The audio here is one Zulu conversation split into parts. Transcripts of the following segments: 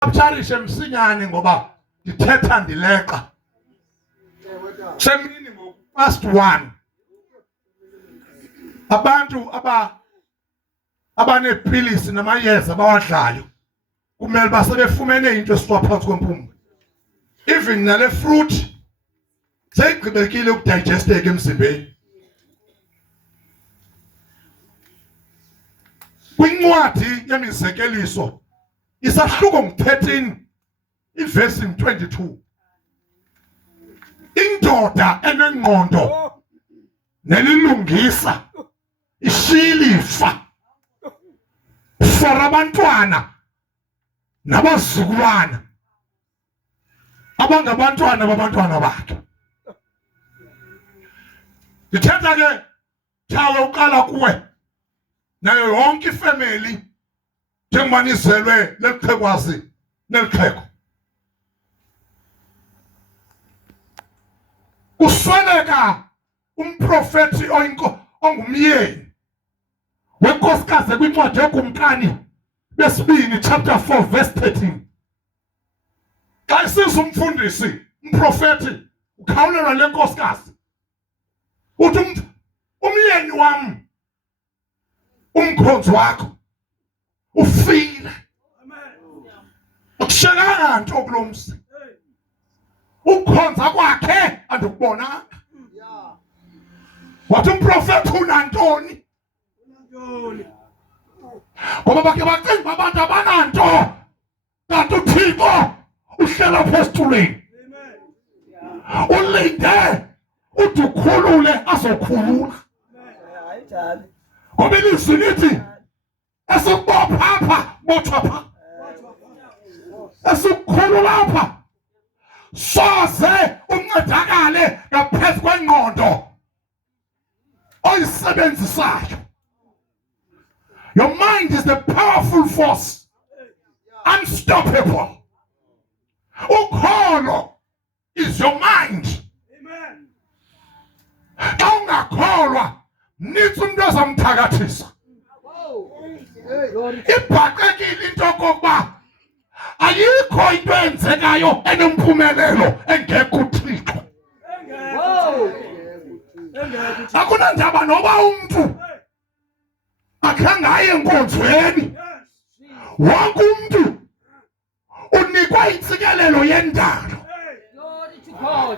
Abcharishe msinyane ngoba ndithetha ndileqa. Semini ngoku first one. Abantu abanephilisi namayeza abawadlayo kumele basebefumene into esitwa phansi kwempumlo. Even nale fruit seyigqibekile ukudigesteka emzimbeni. Kwincwadi yemizekeliso isahluko 13 iverse 22. Indoda enengqondo nelilungisa ishilifa for abantwana nabazukulwana abangabantwana babantwana bakhe. Ndithetha ke thawe uqala kuwe nayo yonke ifamily njengoba nizelwe leliqhekwazi neliqheko. Kusweleka umprofeti ongumyeni wenkosikazi kwincwadi yoKumkani besibini chapter 4 verse 13. Xa isiza umfundisi umprofeti ukhawulelwa le nkosikazi uthi umyeni wami umkhonzi wakho ufile. Akushekanga nto kulomsi. Ukukhonza kwakhe andukubonanga. Wathi umprofeti unantoni? Ngoba bakhe bacinga abantu abananto kanti uThixo uhlela phezulweni. Ulinde udukhulule azokhulula. Ngoba ilizwi lithi esukubopha apha bothwa pha. Esukukhulula apha soze uncedakale ngaphezu kwengqondo oyisebenzisayo. Your mind is the powerful force, unstoppable. Ukholo is your mind. Amen. Xa ungakholwa nithi umuntu ozamthakathisa. Ibhaqekile into yokokuba ayikho into enzekayo enempumelelo engekho uThixo. Akunandaba noba umuntu akhange aye enkonzweni. Wonke umuntu unikwa intsikelelo yendalo.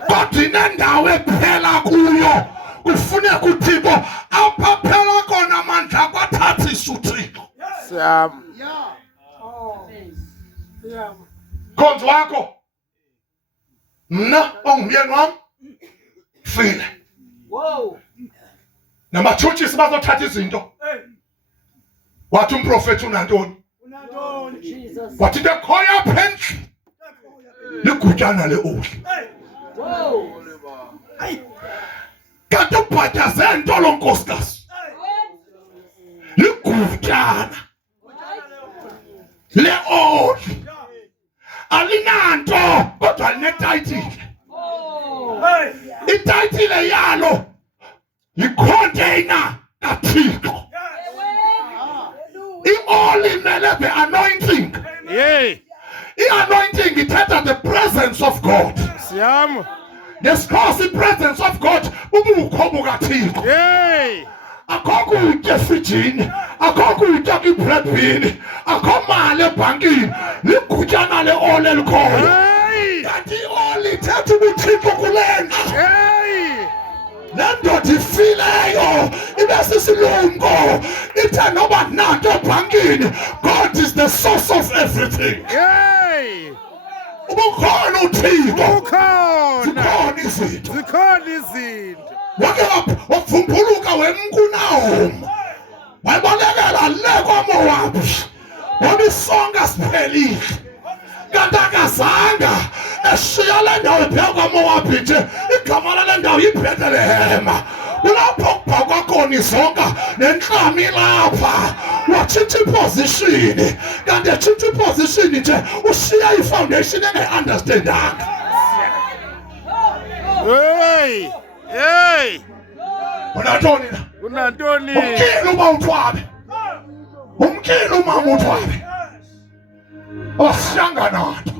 Kodwa inendawo ephela kuyo kufuneka uThixo apha phela kona amandla kwathathisa uThixo. Khonzi wakho mna ongumyeni wami file. Namatshutshisi bazothatha izinto. Wathi umprofeti unantoni? Wathi dekhoya phenshi ligutyana le-oli. Kanti ubhatyaze nto lo nkosikazi ligutyana le-oli. Alinanto kodwa linetayitile. Itayitile yalo yicontainer kaThixo. I-oli imele the anointing. I-anointing ithetha the presence of God. Ngesikhosi the presence of God ubukho bukaThixo. Akho kutya efrijini, akho kutya kwi-bread bin, akho mali ebhankini, ligutyana le-oli elikhoyo. Kanti i-oli ithetha ubuThixo kule ndlu. Le ndoda ifileyo ibe sisilumko ithe noba nanto ebhankini, God is the source of everything. Ubukhona uThixo. Zikhona izinto. Wake wavumbuluka wemkunahoma wayibalekela le kwaMowabi ngoba isonka siphelile. Kanti akazanga eshiya le ndawo ephezu kwaMowabi nje igama lale ndawo yiBhethlehema. Kulapho kubhakwa khona isonka nenhlama ilapha. Watshintsha iposition kanti etshintsha iposition nje ushiya ifoundation engayi-understandanga. Unantoni na? Umkile uma uthwabe. Umkile uma uthwabe. Osihlangana nato.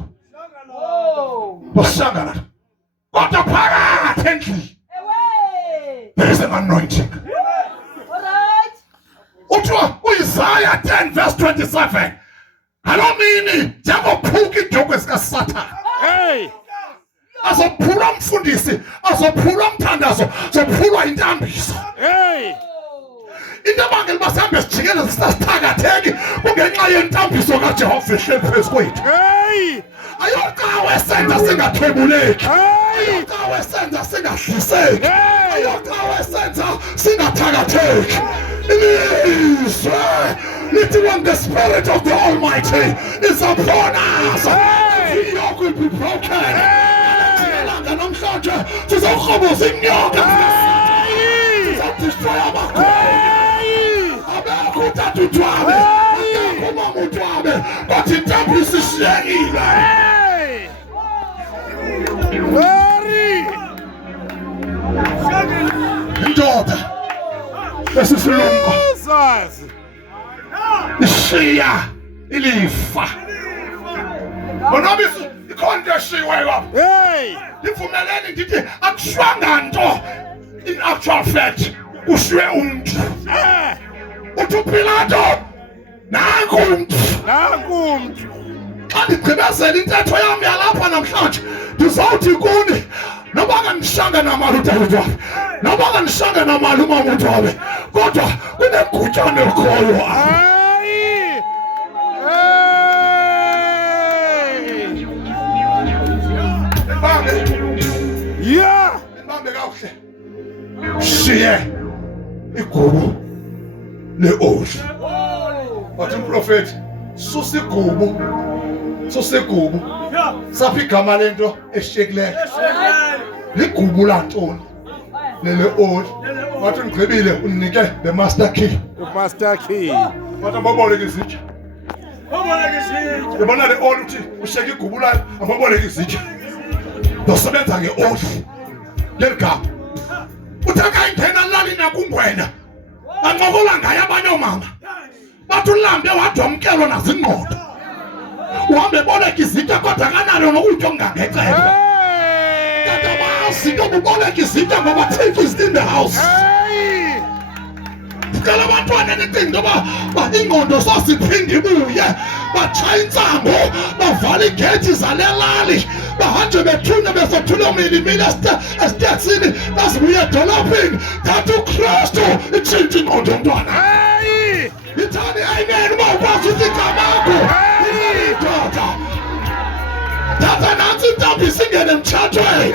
Osihlangana nato. Kodwa phakathi endlini. There is an anointing. Uthiwa uIsaiah 10 verse 27. Alomini njengophuka ijogo esikaSathane. Hey. Azophula umfundisi, azophula umthandazo, azophulwa intambiso. Hey. Into abangela basambe sijikele sisasithakatheki kungenxa yentambiso kaJehova ehleli phezu kwethu. Hey. Ayoqhawe senza singathwebuleki. Ayoqhawe senza singahliseki. Ayoqhawe senza singathakatheki. When the Spirit of the Almighty is upon us, every yoke will be broken. Destroy Ishiya ilifa. Bonobisi ikhonto eshiweyo apha. Hey, ivumeleni ndithi akushwanga nto. In actual fact, kushwe umuntu. Uthi uPilato nanku umuntu. Xa ndigqibezela intetho yami yalapha namhlanje, ndizawuthi kuni noba kanishanga namali uDavid wami, noba kanishanga namali uMama wami, kodwa kunegutshane ekhoyo. Yeah. Shiye igubu le-oshi. Wathi umprofeti susigubu saphi igama lento eshiyekileyo. Ligubu lantoni lele-oshi. Wathi ngigqibile unike the master key. Master key. Wathi amaboleke izitsha. Yabona le-oshi uthi ushiyeke igubu layo amaboleke izitsha. Dosebenza nge-oshi leli gama. Uthaka ingena lali nakungwena. Bancokola ngaye abanye omama. Bathi ulambe wadwamkelwa nazingqondo. Uhambe boleka izitya kodwa kanalo nokutya okungangeceba. Kanti abazi uboleka izitya ngoba thief is in the house. Kala abantwana necinga ngoba ingqondo sosiphinde ibuye. Batshaya intsango, bavala igethi zalelali. Bahanje bethuna besothula umini esitetsini bazibuye edolophini. Thatha uKristu itshintshe ingqondo yomntwana. Ithani amen uma ukwazi ukuthi igamakho indoda. Thatha nansi intombi isingene emtshatweni.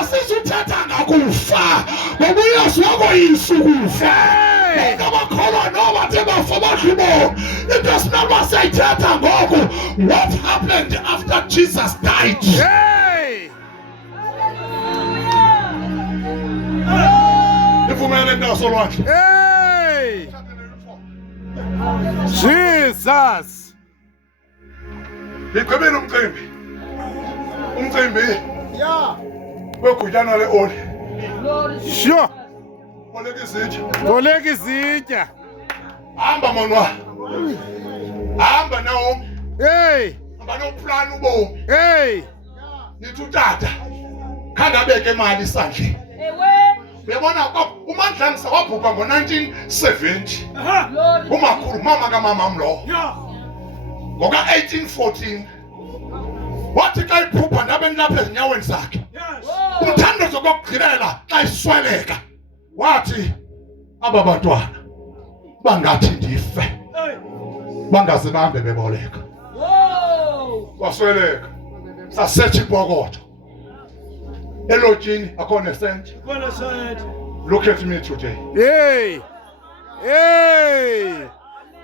Asizuthetha ngakufa ngoba uYesu wakoyisa ukufa. It does not say what happened after Jesus died. Hey! Hey! Jesus! Sure! Boleka izitya. Hamba monwa. Hamba nawo. Hey. Hamba noplan ubomi. Hey. Nithi utata. Khanga abeke imali isandle. Ewe. Uyabona uMandlangisa wabhubha ngo1970. Umakhulu mama kaMama mlo. Ngoka 1814. Wathi xa iphupha ndabeni lapha ezinyaweni zakhe. Umthandazo kokugqibela xa isweleka. Wathi aba bantwana bangathi ndife bangaze bahambe beboleka. Wasweleka sasethi ipokotho elotshini akhona sent. Look at me today. Hey, hey,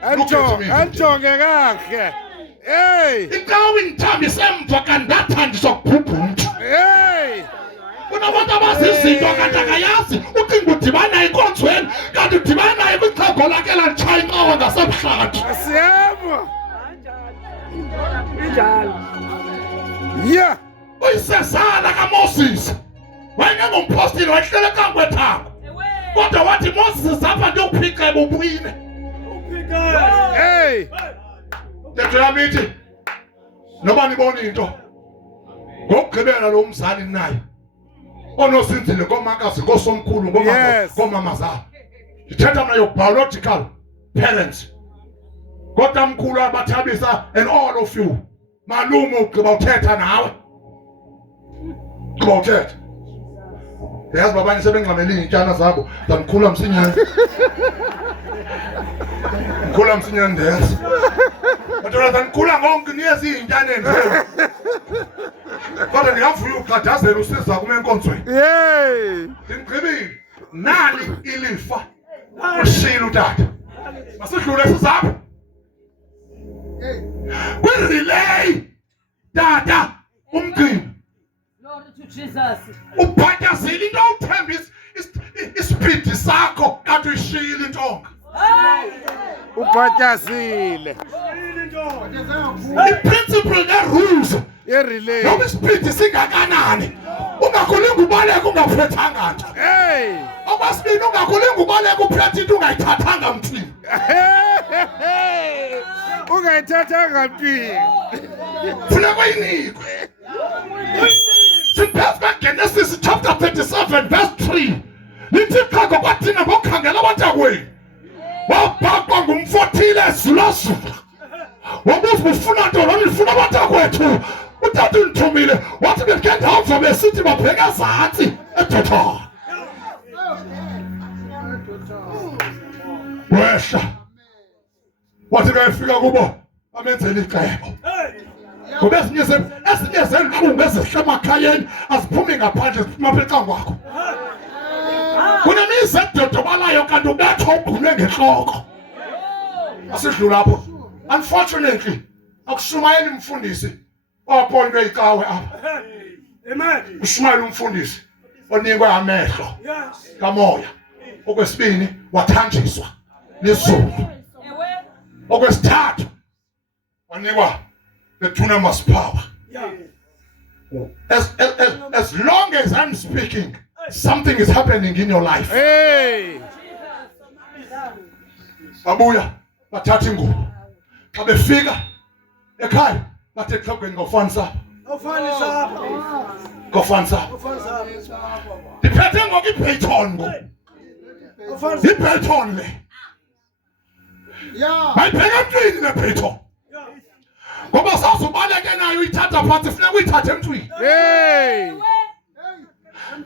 anjonge kahle. Hey, ikawe inthambi semva kandathandiswa kubhubha umuntu. Hey, kunabantu abazizinto kanti akayazi ucinga udibana enkonzweni kanti udibana kwixhego lakhe lantshaya inqawa ngasebuhlanti. Siyebo injalo. Yeah, uyisezala kaMoses wayengengompostile wayehlele enkangwethango kodwa wathi Moses apha ndiyophica ebubwini. Hey, ntetho yami ithi Noba nibona into ngokugqibela lo mzali naye onosinzile ngomakazi ngosomkhulu ngomama zabo. Ndithetha mna your biological parents. Kotamkhulu abathabisa and all of you. Malume ugqiba uthetha nawe. Ugqiba uthetha. Yazi babani sebengxamela iintshana zabo, zamkhula msinyane. Mkhula msinyane ndenza. Kodwa zangikhula ngonke niyezi iintshane nje. Kodwa ndingavuya uqhadazela usiza kuma enkonzweni. Ndingqibile. Nali ilifa. Ushila utata. Masidlule sizapho. Kwirelay tata umgcini. Lord to Jesus. Ubhatyazile into uthemba isipidi sakho kanti uyishila intonga. Ubhatyazile. I-principle ne-rules Irelay. noma isipidi singakanani ungakulinga ubaleka ungaphethanga nto. Okwesibini ungakulinga ubaleka uphethe into ungayithathanga mthini. Ungayithathanga mthini. Funeka uyinikwe. Siphethe kaGenesis chapter 37 verse 3. Lithi qha kwathina ngokukhangela abantakwenu. Wabhaqwa ngumfothile ezulazula. Wabuza ufuna ntoni ufuna abantakwethu. Utata undithumile wathi ngeke ndava besithi babheka ezantsi eDotha. Wesha. Wathi kayefika kubo amenzela icebo. Ngoba ezinye zenhlungu ezihlemakhayeni aziphumi ngaphandle ziphuma apha ecangkwakho. Kunemizi edodobalayo kanti ubetha ugqunywe ngenhloko. Asidlula lapho. Unfortunately, akushumayeli umfundisi opondwe icawe apha. Amen. Ushumayela umfundisi onikwe amehlo kamoya. Okwesibini wathanjiswa lizulu. Okwesithathu wanikwa the dunamis power. As long as I'm speaking, something is happening in your life. Babuya bathatha ingubo. Xa befika ekhaya bathe xhegweni ngofana sapha. Ngofana sapha. Diphethe ngoku iBayton ngo. iBayton le. Bayibheka emntwini neBayton. Ngoba sawuzubaleke nayo uyithatha phansi funeka uyithathe emntwini.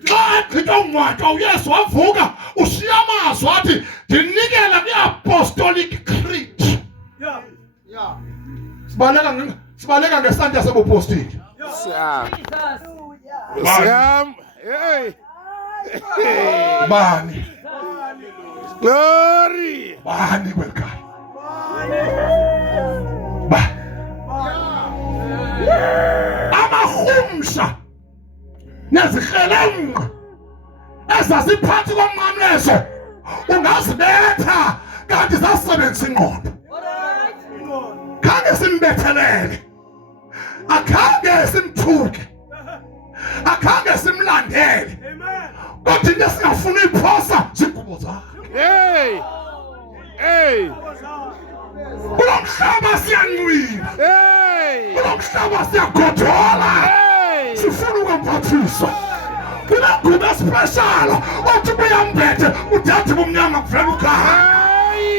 Xa gqitha ungcwatywa uYesu wavuka ushiya amazwi athi ndinikela kwi-apostolic creed. Sibaleka ngesantya sebupostili. Bani. Glory. Bani kwelikhaya. Amahumsha nezikrelemnqa ezaziphathi komnqamlezo ungazibetha kanti zasebenzisa ingqondo. Khange simbethelele, akhange simthuke, akhange simlandele, kodwa into esingafuna uyiphosa zigubo zakhe. Kulo mhlaba siyanqwila, kulo mhlaba siyagodola, sifuna ukumphathisa. Kunengubo especial othi uyambethe udathi bomnyama kuvela ukhaya.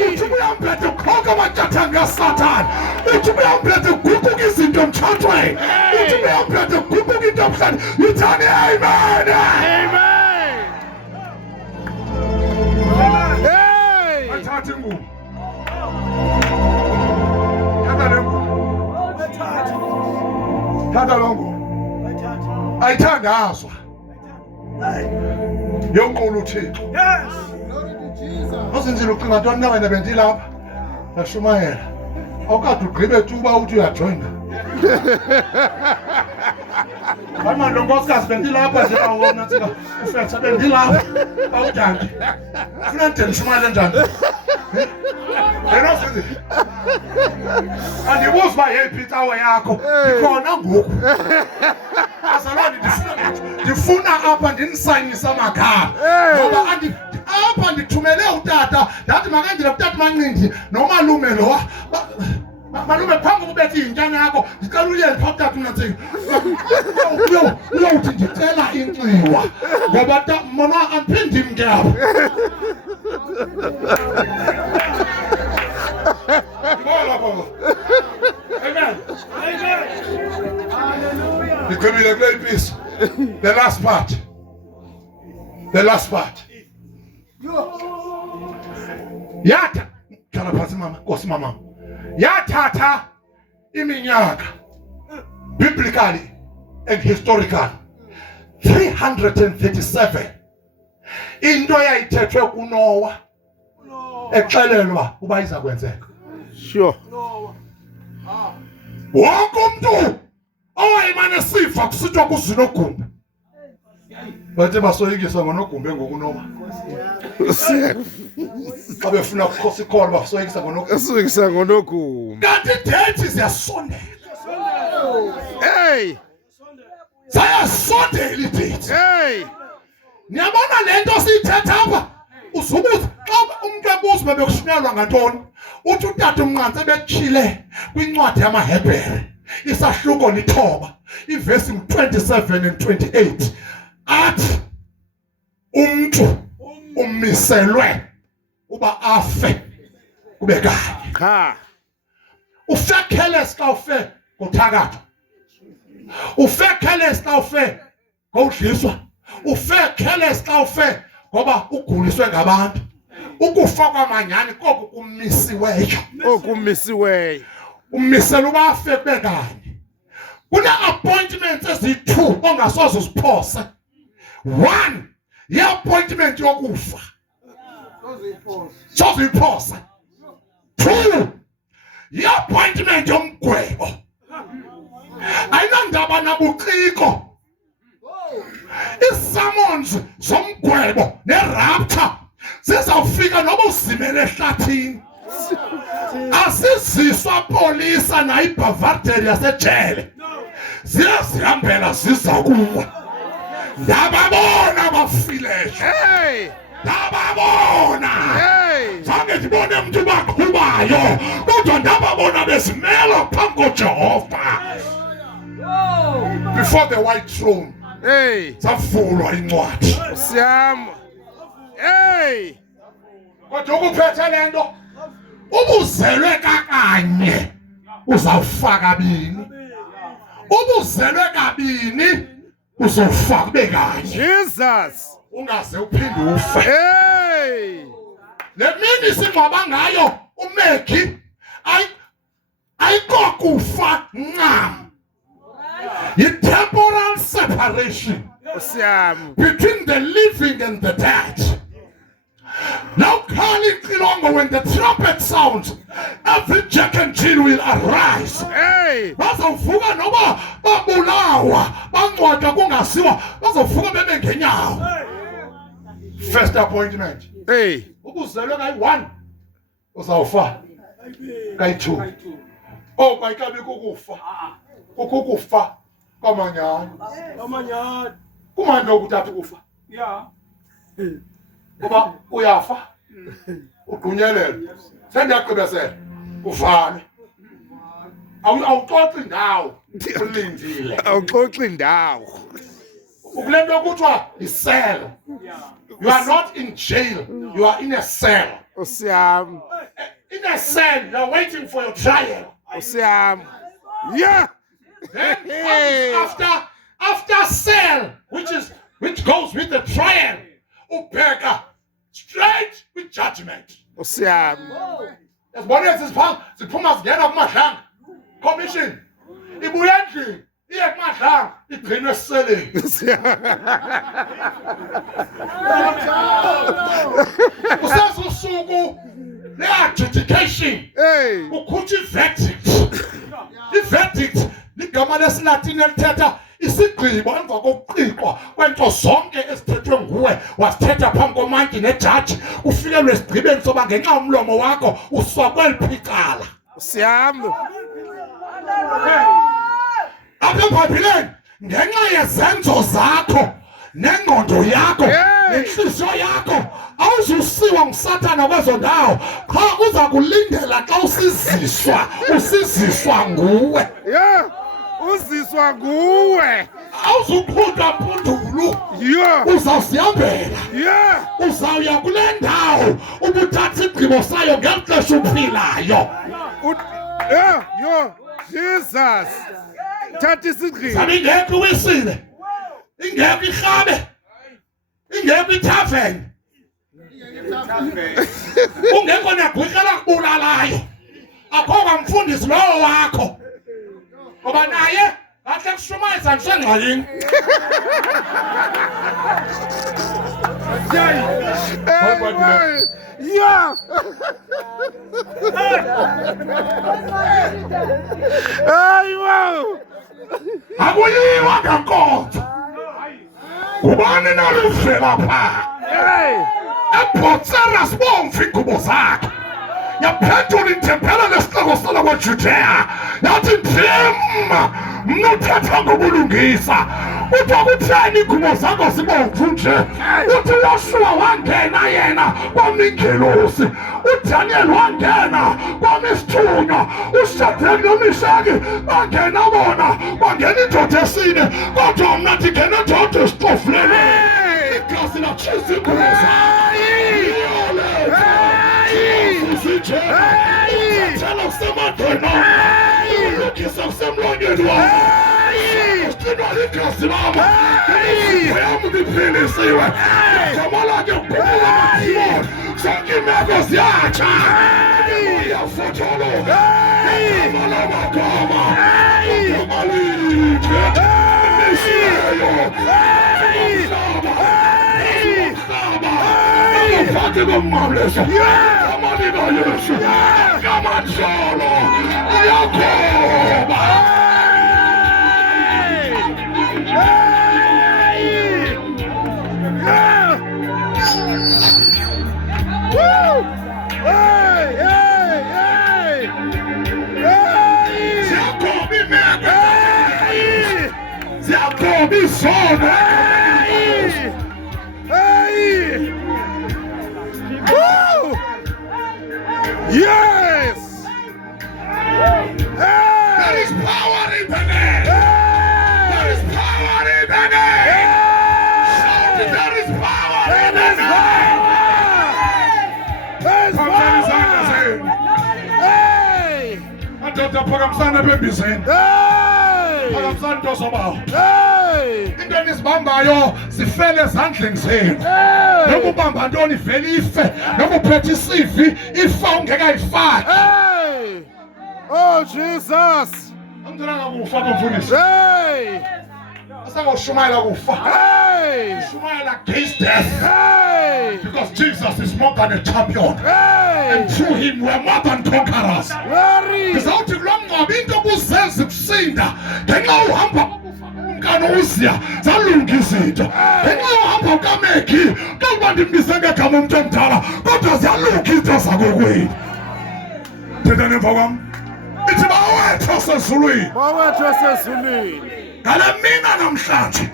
Uthi uyambethe ukhokha amatyathanga kaSathane. Uthi uyambethe uguquka izinto emtshatweni. Uthi uyambethe uguquka into emhlabeni. Yithani amen. Athatha ingubo. Thatha lo ngubo. Ayithandazwa. Yonqula uThixo. Ozinzile ucinga ntoni na wena bendilapha? Yashumayela. Awukade ugqibe tuba uthi uyajoyina. Mama lo nkosikazi bendilapha nje awona tsika ufetha bendilapha. Awudanki. Ufuna nje nishumayele njani? Yena sizi. Andibuza uba yeyiphi icawe yakho. Ikhona ngoku. Azalwane ndifuna apha ndinisayinisa amakhaya. Ngoba apha ndithumele utata ndathi makenzele utata Mancindi nomalume lo malume phambi kubetha inyanya yakho ngicela uyele phakathi unantsika uyawuthi ngicela inxiwa ngoba mona amphindi mngapha Amen. It's going to be a great peace. The last part. The last part. Yata. Kala phansi mama, Nkosi mama. Yathatha iminyaka biblically and historically 337 into yayithethwe kuNoah exelelwa uba iza kwenzeka. Sure. Wonke umuntu owayemane sifa kusithwa kuzinogumbe. Bathe basoyikisa ngonogumbe ngokuNoah. Xa befuna ukukhosa ikholo basoyikisa ngonogumbe. Esukisa ngonogumbe. Kanti idethi ziyasondela. Hey. Ziyasondela idethi. Hey. Niyabona lento siyithetha apha? Uzubuza xa umuntu ebuza bebekushunyelwa ngantoni? Uthi uTata uMnqantsi ebetshile kwincwadi yamaHebhere isahluko 9 ivesi 27 and 28 athi umuntu umiselwe uba afe kube kanye. Cha. Ufekhele xa ufe ngothakatho. Ufekhele xa ufe ngokudliswa. Ufekhele xa ufe ngoba uguliswe ngabantu. Ukufa kwamanyani koku kumisiweyo. Okumisiweyo. Umisela uba afe kube kanye. Kuna appointments ezi2 ongasoze uziphose. 1 ye-appointment yokufa. Soze uyiphose. 2 ye-appointment yomgwebo. Ayinandaba nabuciko. Ii-summons zomgwebo ne-rapture zizawufika noba uzimele ehlathini. Asiziswa polisa nayibhavardeli yasejele. Ziyazihambela ziza kuwe. Ndababona bafileyo. Hey. Ndababona. Hey. Zange ndibone umuntu baqhubayo kodwa ndababona bezimela phambi koJehova. Before the white throne. Hey. Zavulwa incwadi. Siyama. Hey. Kodwa ukuphethe lento ubuzelwe kakanye uzawufa kabini. Ubuzelwe kabini uzofa kube kanye. Jesus. Ungaze uphinde ufe. Hey. Lemini singcwaba ngayo uMegi ayikokufa ncam. Temporal separation between the living and the dead. Now Kali Kilongo, when the trumpet sounds, every Jack and Jill will arise. Hey. Bazovuka noma babulawa bangcwatha kungasiwa bazovuka bebe ngenyawo. First appointment. Hey. Ubuzelwe kayi1 uzawufa. Kayi2. Oh bayikabi kukufa. Ukukufa kwamanyani. Amanyani. Kumanje ukuthatha ukufa. Yeah. Ngoba uyafa. Ugqunyelelwe. Sendiyaqhubezela. Uvale. Awuxoxi ndawo. Ulindile. Awuxoxi ndawo. Ukulento kuthiwa i-cell. You are not in jail. You are in a cell. Osiyam. In a cell, you are waiting for your trial. Osiyam. Yeah. Then after cell, which goes with the trial, ubheka straight with judgment. Osiyam. Yasibona siphuma singena kumadlanga. Commission. Ibuya endlini, iye kumadlanga, igcinwe esiseleni. Usesusuku le-adjudication. Hey. Ukhutha i-verdict. I-verdict ligama lesiLatini elithetha isigqibo emva kokuqiqwa kwento zonke ezithethwe nguwe wasithetha phambi komantyi nejaji ufikelwe esigqibeni soba ngenxa umlomo wakho usokweliphi icala. Siyam. Apha eBhayibhileni ngenxa yezenzo zakho nengqondo yakho nenhliziyo yakho awuzusiwa nguSathane kwezo ndawo cha uza kulindela xa usiziswa nguwe Yeah. Uziswa nguwe. awuzuphundwa phundulu Yeah. uzawusihambela Yeah. uzawuya kule ndawo ubuthatha igqibo sayo ngexesha uphilayo Yeah. Yo. Jesus. Thatha isigqibo. sabe ingekho iwisile ingekho irhabe ingekho ithaveni ungekho negwirha lakubulalayo akho kwamfundisi lowo wakho ngoba naye kahle kushumayisa nisengxakini Yeah. Hey, wow. akuyiwa ngenkonzo kubani nalufela phaa Hey. eBotswana sibomfa iingubo zakhe yaphendula intempela nesixeko salakwaJudeya yathi ndim mna uthetha ngobulungisa kuthiwa kutheni iingubo zakho zibomvu nje uthi uYoshuwa wangena yena kwamingelosi uDaniel wangena kwamisithunywa uShadraki noMeshaki bangena bona kwangena indoda esine kodwa mna ndingena ndodwa esitofuleni igasi latshiza iingubo zakhe Tell us something now. Look at some longing one. Still not in Casimama. I am the penis. Come on, like a boy. Something matters. Yeah, child. Yeah, for Tolo. Come on, come on. Come on, yeah. Come on, solo. Yakoba. Jacobi sono. Yes! There is power in the name! There is power in the name! Shout it, there is power in the name! There's power! Hey! Madoda phakamsana bembizeni. Hey! Phakamsana into sobawo. Hey! Into enizibambayo zifele ezandleni zenu. Noma ubamba ntoni ivele ife. Noma uphethe isivi ifa ungekayifaki. Hey! Oh, Jesus! Angizolanga kufa abamfundisi. Hey! Asangoshumayela kufa. Hey! Shumayela against death. Hey! Because Jesus is more than a champion. Hey! And through him we are more than conquerors. Glory! Ndizawuthi kulo mngcwabo into obuzenza ukusinda ngenxa uhamba umkani uZiya zalunga izinto ngenxa uhamba ukaMegi kakuba ndimbize ngegama umuntu omdala kodwa ziyalunga izinto zakokwenu. Thetha nemva kwam ithi bawethu osezulwini Bawethu osezulwini ngale mina namhlanje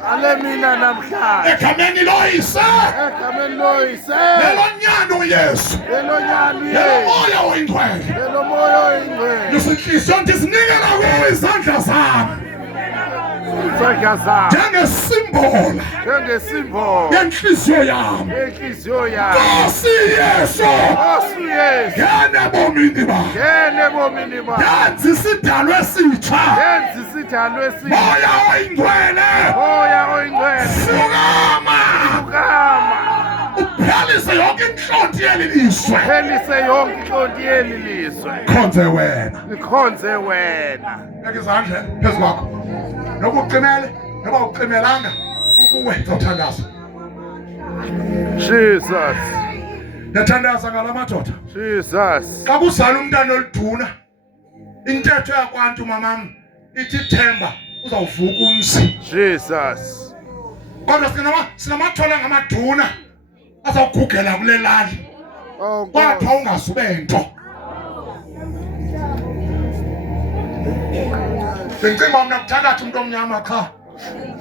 egameni loyise egameni loyise nelonyana uYesu elonyana nelomoya oyingcwele elomoya oyingcwele inhliziyo ndizinikela kuwe izandla zami izandla zami njengesimbola yenhliziyo yami inhliziyo yami Nkosi Yesu ngene ebomini bakho yenza isidalwa esitsha moya oyingcwele fukama uphelise yonke inhlonti yeli lizwe khonze wena beka izandla phezu kwakho noba uqimele noba uqimelanga ukuwe uzothandaza. Jesus. Yathandaza ngala madoda. Jesus. Xa kuzala umntana oliduna intetho yakwantu mamam ithi Themba uzawuvuka umzi. Jesus. Kodwa sinamathola ngamaduna azawugugela kule lali. Oh God. Kwathiwa ungazube nto. Ngicimba mna kuthakathi umuntu omnyama cha.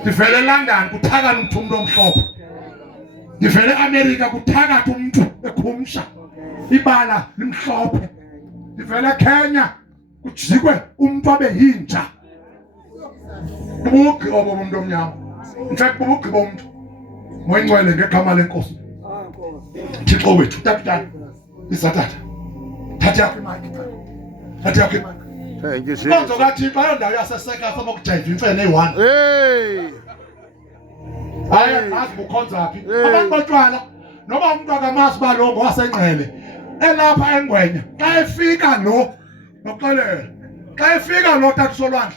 Ndivele eLondon kuthakala umuntu omhlophe. Ngivele eAmerica kuthakatha umuntu ekhumsha ibala limhlophe. Ngivele Kenya kujikwe umuntu abe yinja. Bubugqi obo umuntu omnyama. Infact bubugqi bomuntu. Moyingcwele ngegama lenkosi. Thixo wethu tatata. Isatata. Thatha yakho imike. Thatha yakho imike. Thank you, Jesus. Manje kaThixo ayondawo yaseseka soma kujive imfene eyi1. Hey. Hayi asibukhonza phi. Abantu botshwala noma umuntu akamazi balongo wasenqele. Elapha eNgwenya. Xa efika lo noxolela. Xa efika lo takusolwandle.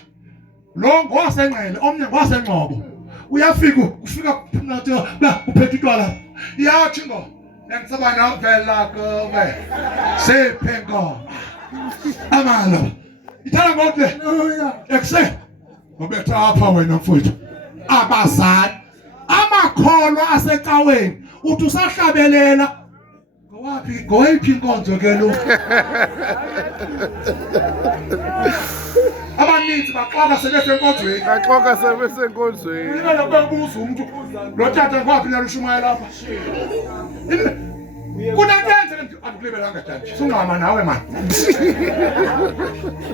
Lo ngowasenqele omnye ngwasenqobo. Uyafika ufika nathi la uphethe utwala. Yathi ngo engisaba novela kube. Sephengo. Amalo. Ithala ngokuthi ekuse ngobetha apha wena mfowethu abazali amakholo asecaweni uthi usahlabelela ngowaphi ngoyiphi inkonzo ke lo abaninzi baxoka sebesenkonzweni Baxoka sebesenkonzweni. yena lokwebuza umuntu lo tata ngwaphi la lushumayela lapha kunentenze andikulibelanga tata sungama nawe man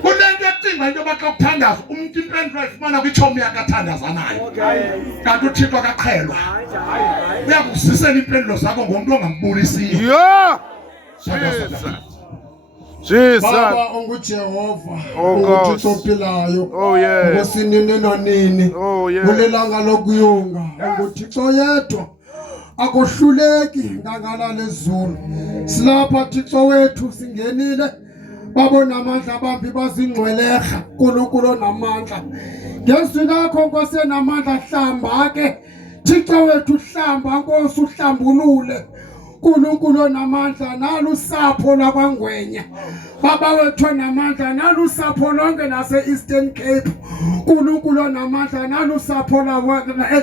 kunento ecinga into baxa ukuthandaza umuntu impendulo ayifumana kwichomi yakathandazanayo kanti uThixo akaqhelwa uyakuzisela impendulo zakho ngomuntu ongambulisiyo Yeah. Jesus. Baba onguJehova Oh, God. unguThixo ophilayo Oh, yes. ngosinini nonini Oh, yes. kulelanga lokuyunga unguThixo yedwa akohluleki ngangala lezulu silapha Thixo wethu singenile babona amandla abambi bazingcweleha uNkulunkulu namandla ngezwi lakho Nkosi enamandla hlamba ke Thixo wethu hlamba Nkosi uhlambulule uNkulunkulu namandla nalusapho lakwaNgwenya baba wethu namandla nalusapho lonke lase Eastern Cape uNkulunkulu namandla nalusapho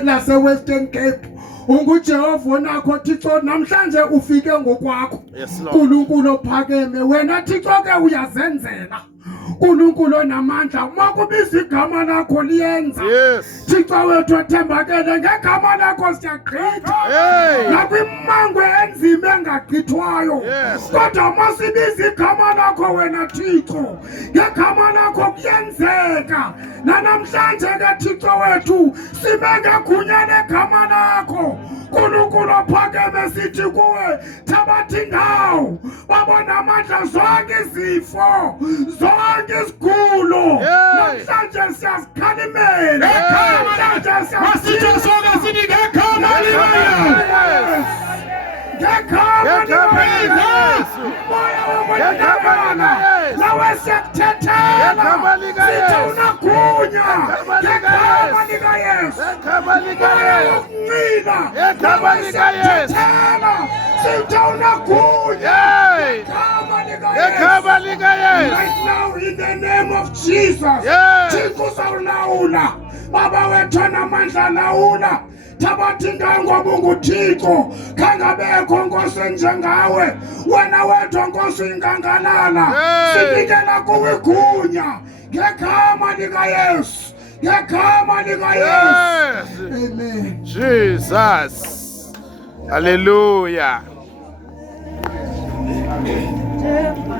lase Western Cape unguJehova nakho Thixo namhlanje ufike ngokwakho Yes, Lord. uNkulunkulu ophakeme wena Thixo ke uyazenzela uNkulunkulu namandla makubiza igama lakho liyenza Yes. Thixo wethu athembakele ngegama lakho siyagqitha Hey. nakwimangwe enzima engagqithwayo Yes. kodwa masibiza igama lakho wena Thixo ngegama lakho kuyenzeka nanamhlanje ke Thixo wethu sime ngegunya legama lakho uNkulunkulu ophakeme sithi kuwe thabatha indawo babona amandla zonke izifo zonke izigulo namhlanje siyazikhalimela namhlanje siyasithosoka sithi ngegama likaYesu ngegama likaYesu moya wokuthanda nawe siyakuthathela Ngegama likaYesu. sithi unagunya ngegama likaYesu Ngegama likaYesu. wokuncina Ngegama likaYesu. sithi unagunya Hey. ngegama likaYesu Ngegama likaYesu. right now in the name of Jesus Yes. Thixo uzawulawula baba wethu namandla lawula thabatha indawo ngoba unguThixo khangabekho Nkosi njengawe wena wedwa Nkosi ingangalala Hey. sinikela kuwe igunya ngegama likaYesu ngegama likaYesu Yes. amen Jesus. Hallelujah.